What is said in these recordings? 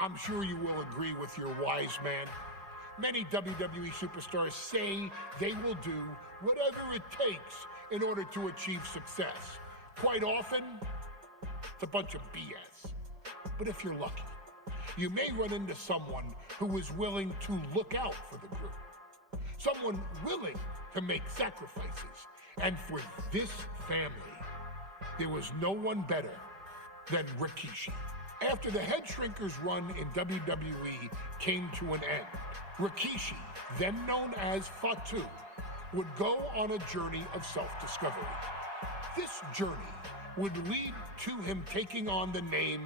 I'm sure you will agree with your wise man. Many WWE superstars say they will do whatever it takes in order to achieve success. Quite often, it's a bunch of BS. But if you're lucky, you may run into someone who is willing to look out for the group. Someone willing to make sacrifices. And for this family, there was no one better than Rikishi. After the Head Shrinkers run in WWE came to an end, Rikishi, then known as Fatu, would go on a journey of self-discovery. This journey would lead to him taking on the name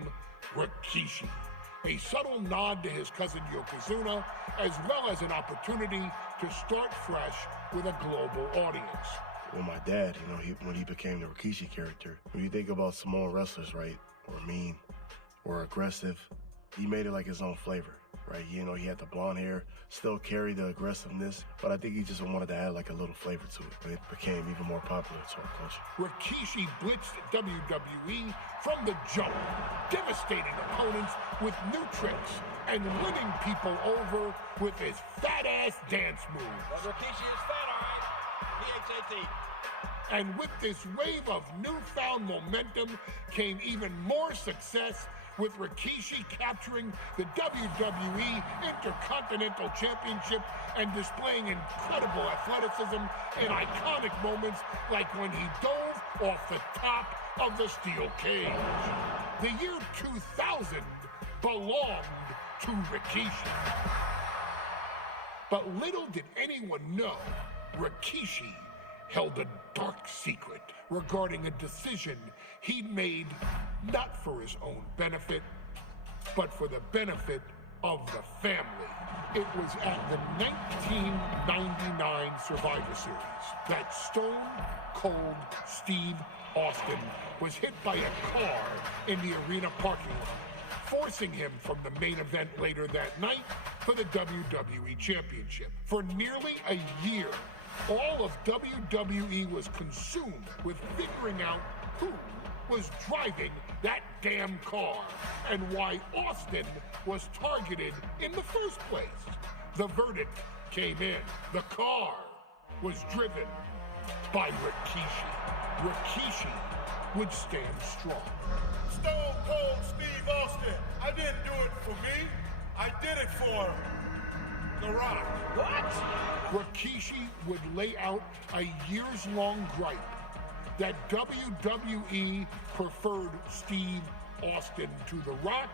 Rikishi, a subtle nod to his cousin Yokozuna, as well as an opportunity to start fresh with a global audience. Well, my dad, when he became the Rikishi character, when you think about Samoan wrestlers, right, or mean, or aggressive, he made it like his own flavor, right? He had the blonde hair, still carried the aggressiveness, but I think he just wanted to add like a little flavor to it. And it became even more popular to our culture. Rikishi blitzed WWE from the jump, devastating opponents with new tricks and winning people over with his fat-ass dance moves. But Rikishi is fat, all right? P-H-A-T. And with this wave of newfound momentum came even more success, with Rikishi capturing the WWE Intercontinental Championship and displaying incredible athleticism in iconic moments like when he dove off the top of the steel cage. The year 2000 belonged to Rikishi. But little did anyone know, Rikishi held a dark secret regarding a decision he'd made not for his own benefit, but for the benefit of the family. It was at the 1999 Survivor Series that Stone Cold Steve Austin was hit by a car in the arena parking lot, forcing him from the main event later that night for the WWE Championship. For nearly a year, all of WWE was consumed with figuring out who was driving that damn car and why Austin was targeted in the first place. The verdict came in. The car was driven by Rikishi. Rikishi would stand strong. Stone Cold Steve Austin. I didn't do it for me. I did it for The Rock. What? Rikishi would lay out a years-long gripe that WWE preferred Steve Austin to The Rock,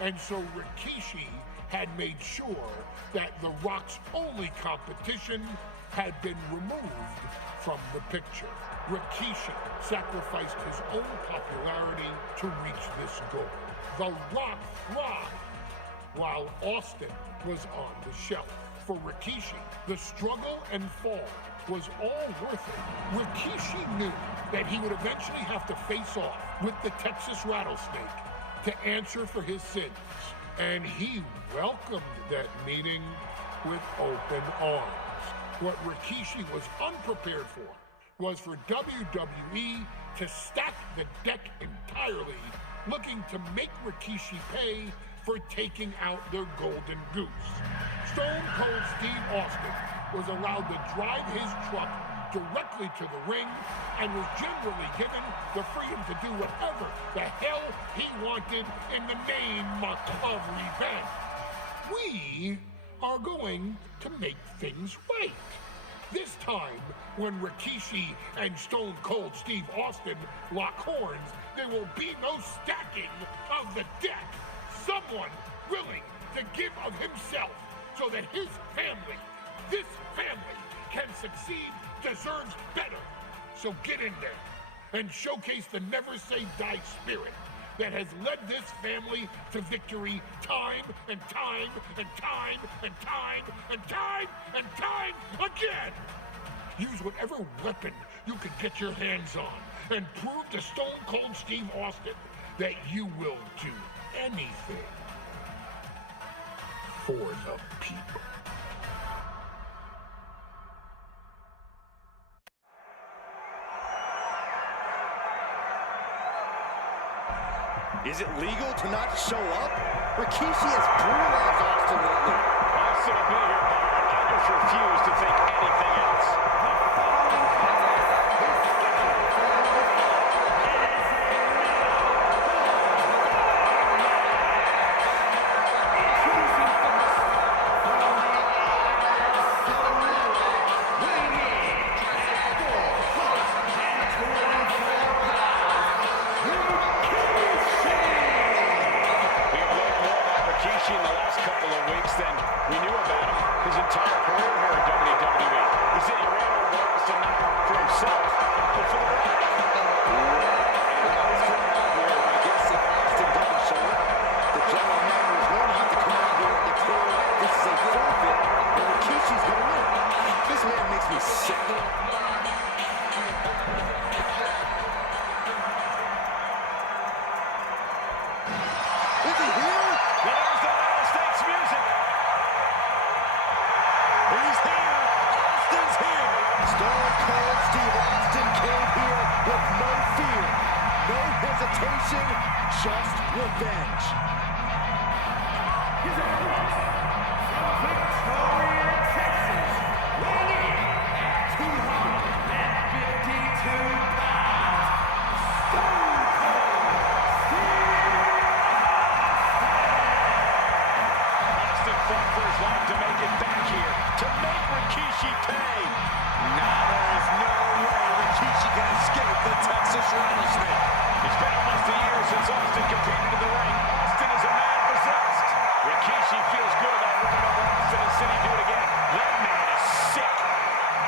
and so Rikishi had made sure that The Rock's only competition had been removed from the picture. Rikishi sacrificed his own popularity to reach this goal. The Rock thrived while Austin was on the shelf. For Rikishi, the struggle and fall was all worth it. Rikishi knew that he would eventually have to face off with the Texas Rattlesnake to answer for his sins, and he welcomed that meeting with open arms. What Rikishi was unprepared for was for WWE to stack the deck entirely, looking to make Rikishi pay for taking out their golden goose. Stone Cold Steve Austin was allowed to drive his truck directly to the ring and was generally given the freedom to do whatever the hell he wanted in the name of revenge. We are going to make things right. This time, when Rikishi and Stone Cold Steve Austin lock horns, there will be no stacking of the deck. Someone willing to give of himself so that his family, this family, can succeed, deserves better. So get in there and showcase the never say die spirit that has led this family to victory time and time and time and time and time and time again. Use whatever weapon you could get your hands on and prove to Stone Cold Steve Austin that you will do anything for the people. Is it legal to not show up? Rikishi has brutalized Austin lately. Austin will be here, Byron. I just refuse to think anything else. In the last couple of weeks than we knew about him his entire career here in WWE. He said he ran over Austin not for himself, but for the Rock. I guess if Austin doesn't show up, the general manager is going to have to come out here and declare this is a forfeit, and Rikishi's going to win. This man makes me sick. Is he here? There's the United States music. He's here. Austin's here. Stone Cold Steve Austin came here with no fear, no hesitation, just revenge. His opponent, from Victoria, Texas, weighing in at 252 pounds, Stone Cold Steve Austin fought for his life to make it back here, to make Rikishi pay. Now there is no way Rikishi can escape the Texas rattlesnake. It's been almost a year since Austin competed in the ring. Austin is a man possessed. Rikishi feels good about running over Austin and City do it again. That man is sick.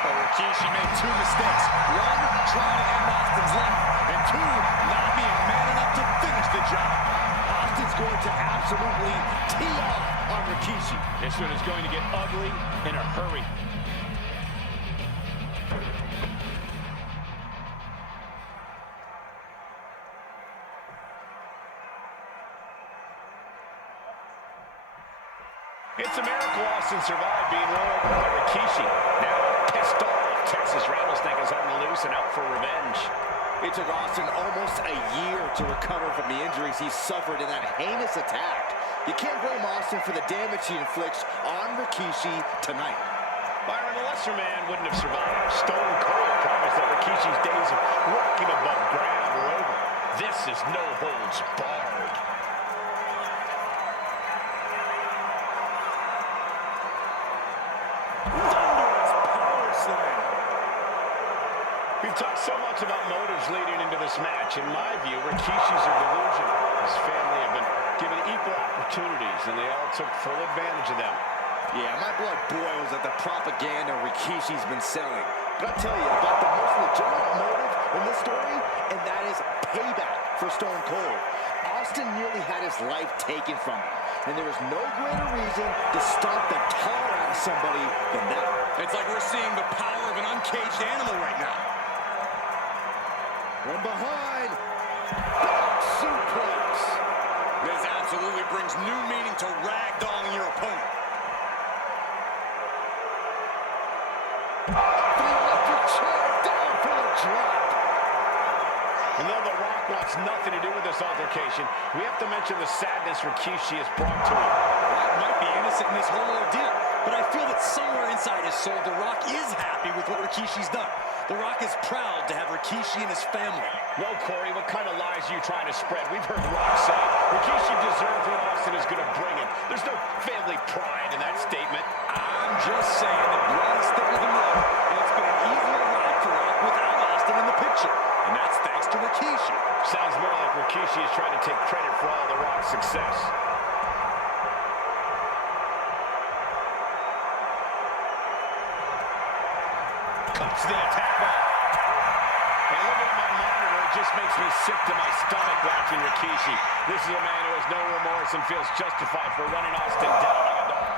But Rikishi made two mistakes. One, trying to end Austin's life. And two, not being man enough to finish the job. Austin's going to absolutely tee off on Rikishi. This one is going to get ugly in a hurry. It's a miracle Austin survived being run over by Rikishi. Now pissed off, Texas Rattlesnake is on the loose and out for revenge. It took Austin almost a year to recover from the injuries he suffered in that heinous attack. You can't blame Austin for the damage he inflicts on Rikishi tonight. Byron, the lesser man wouldn't have survived. Stone Cold promised that Rikishi's days of walking above ground were over. This is no holds barred. Thunderous power slam. We've talked so much about motives leading into this match. In my view, Rikishi's a delusion. His family have been given equal opportunities, and they all took full advantage of them. Yeah, my blood boils at the propaganda Rikishi's been selling. But I'll tell you about the most legitimate motive in this story, and that is payback for Stone Cold. Austin nearly had his life taken from him, and there is no greater reason to stomp the tar out of somebody than that. It's like we're seeing the power of an uncaged animal right now. From behind, back suplex. This absolutely brings new meaning to ragdolling your opponent. The electric chair down for the drop. And though The Rock wants nothing to do with this altercation, we have to mention the sadness Rikishi has brought to him. Rock might be innocent in this whole ordeal, but I feel that somewhere inside his soul, The Rock is happy with what Rikishi's done. The Rock is proud to have Rikishi and his family. Well, Corey, what kind of lies are you trying to spread? We've heard Rock say Rikishi deserves what Austin is going to bring him. There's no family pride in that statement. I'm just saying that blood is thicker than water, and it's been an easier ride for Rock without Austin in the picture. And that's thanks to Rikishi. Sounds more like Rikishi is trying to take credit for all The Rock's success. Cuts the attack ball. And looking at my monitor, it just makes me sick to my stomach watching Rikishi. This is a man who has no remorse and feels justified for running Austin down like a dog.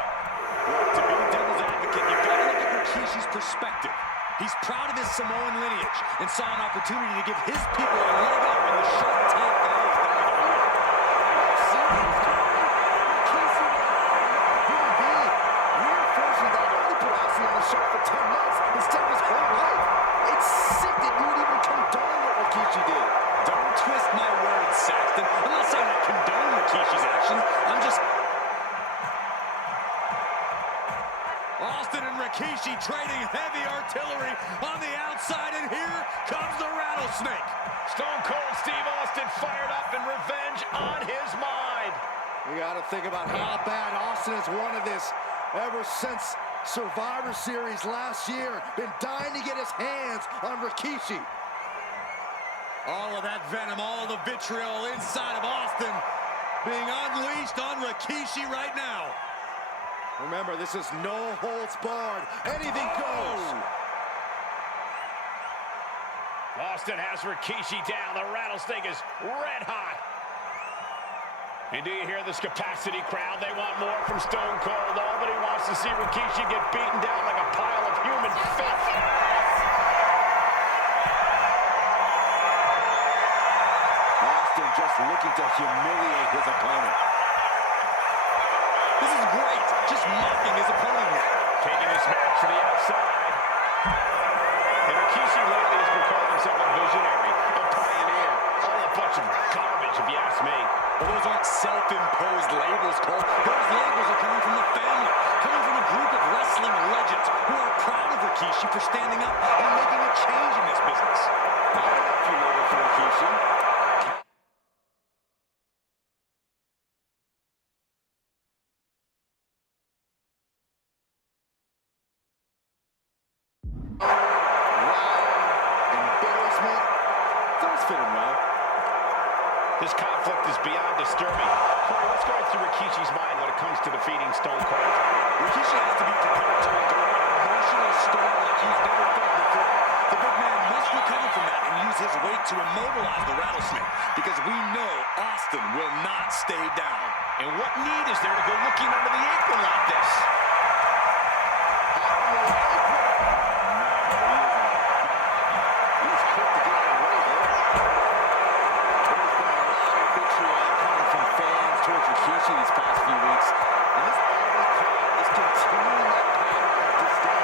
To be the devil's advocate, you've got to look at Rikishi's perspective. He's proud of his Samoan lineage and saw an opportunity to give his people a leg up in the Shark Tank days that are here. Human being, reinforcing that only put Austin on the show for 10 months instead of his whole life. It's sick that you would even condone what Rikishi did. Don't twist my words, Saxton. I'm not saying I condone Rikishi's actions. I'm just Austin and Rikishi trading heavy artillery on the outside, and here comes the rattlesnake. Stone Cold Steve Austin fired up and revenge on his mind. We got to think about how bad Austin has wanted this ever since Survivor Series last year. Been dying to get his hands on Rikishi. All of that venom, all of the vitriol inside of Austin being unleashed on Rikishi right now. Remember, this is no holds barred. Anything goes. Austin has Rikishi down. The rattlesnake is red hot. And do you hear this capacity crowd? They want more from Stone Cold. Nobody wants to see Rikishi get beaten down like a pile of human filth. Austin just looking to humiliate his opponent. This is great, just mocking his opponent here. Taking this match to the outside. And Rikishi lately has been calling himself a visionary, a pioneer. All a bunch of garbage, if you ask me. Well, those aren't self-imposed labels, Cole. Those labels are coming from the family, coming from a group of wrestling legends who are proud of Rikishi for standing up and making a change in this business. I have a few labels for Rikishi. Embarrassment. Those fit him well. This conflict is beyond disturbing. Corey, what's going through Rikishi's mind when it comes to defeating Stone Cold? Rikishi has to be prepared to endure an emotional storm like he's never felt before. The big man must recover from that and use his weight to immobilize the rattlesnake, because we know Austin will not stay down. And what need is there to go looking under the apron like this? These past few weeks, and this Albany crowd is continuing that pattern of disdain.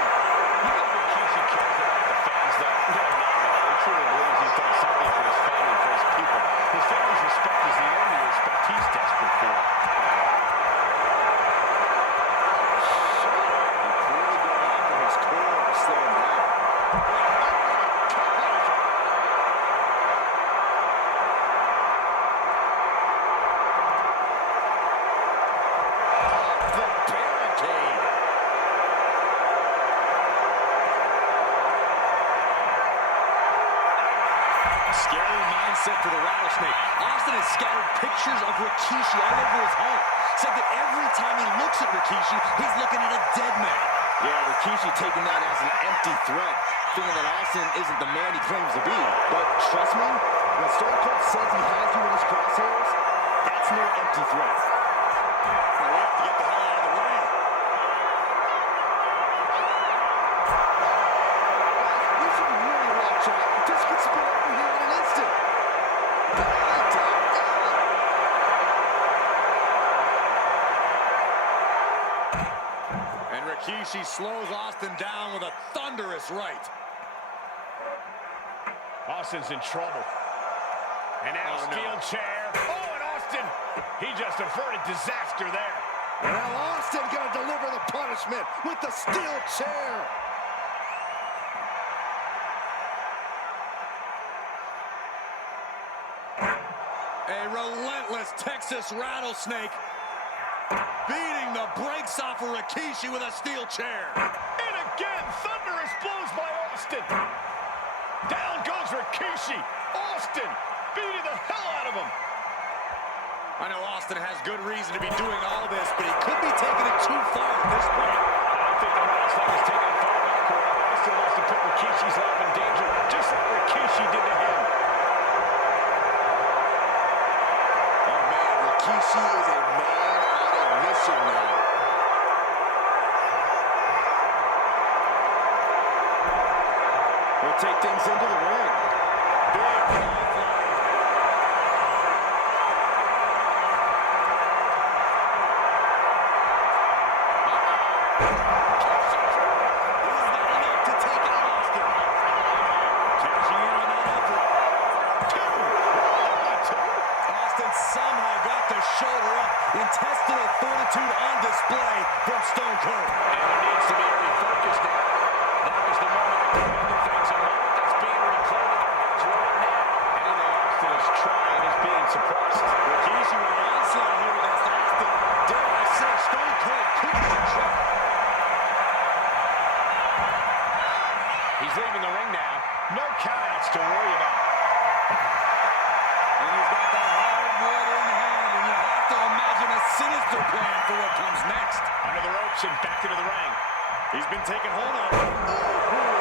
You know Rikishi cares about the fans, though. No. He truly believes he's done something for his family, for his people. His family's respect is the only respect he's desperate for. They're clearly going after his core to slow him down. Scary mindset for the rattlesnake. Austin has scattered pictures of Rikishi all over his home. Said that every time he looks at Rikishi, he's looking at a dead man. Yeah, Rikishi taking that as an empty threat, thinking that Austin isn't the man he claims to be. But trust me, when Stone Cold says he has you in his crosshairs, that's no empty threat. We have to get the hell out of the way. We should really watch out. This could spill over here in an instant. And Rikishi slows Austin down with a thunderous right. Austin's in trouble. And now steel chair. Oh, and Austin, he just averted disaster there. Now Austin gonna deliver the punishment with the steel chair. A relentless Texas rattlesnake beating the brakes off of Rikishi with a steel chair. And again, thunderous blows by Austin. Down goes Rikishi. Austin beating the hell out of him. I know Austin has good reason to be doing all this, but he could be taking it too far at this point. I don't think the rattlesnake is taking it far enough. Austin wants to put Rikishi's life in danger, just like Rikishi did to him. Oh man, Rikishi is a man on a mission now. We'll take things into the ring. Big intestinal fortitude on display from Stone Cold. And there needs to be No countouts to worry about. And he's got that hardwood in hand, and you have to imagine a sinister plan for what comes next. Under the ropes and back into the ring. He's been taken hold of. Oh!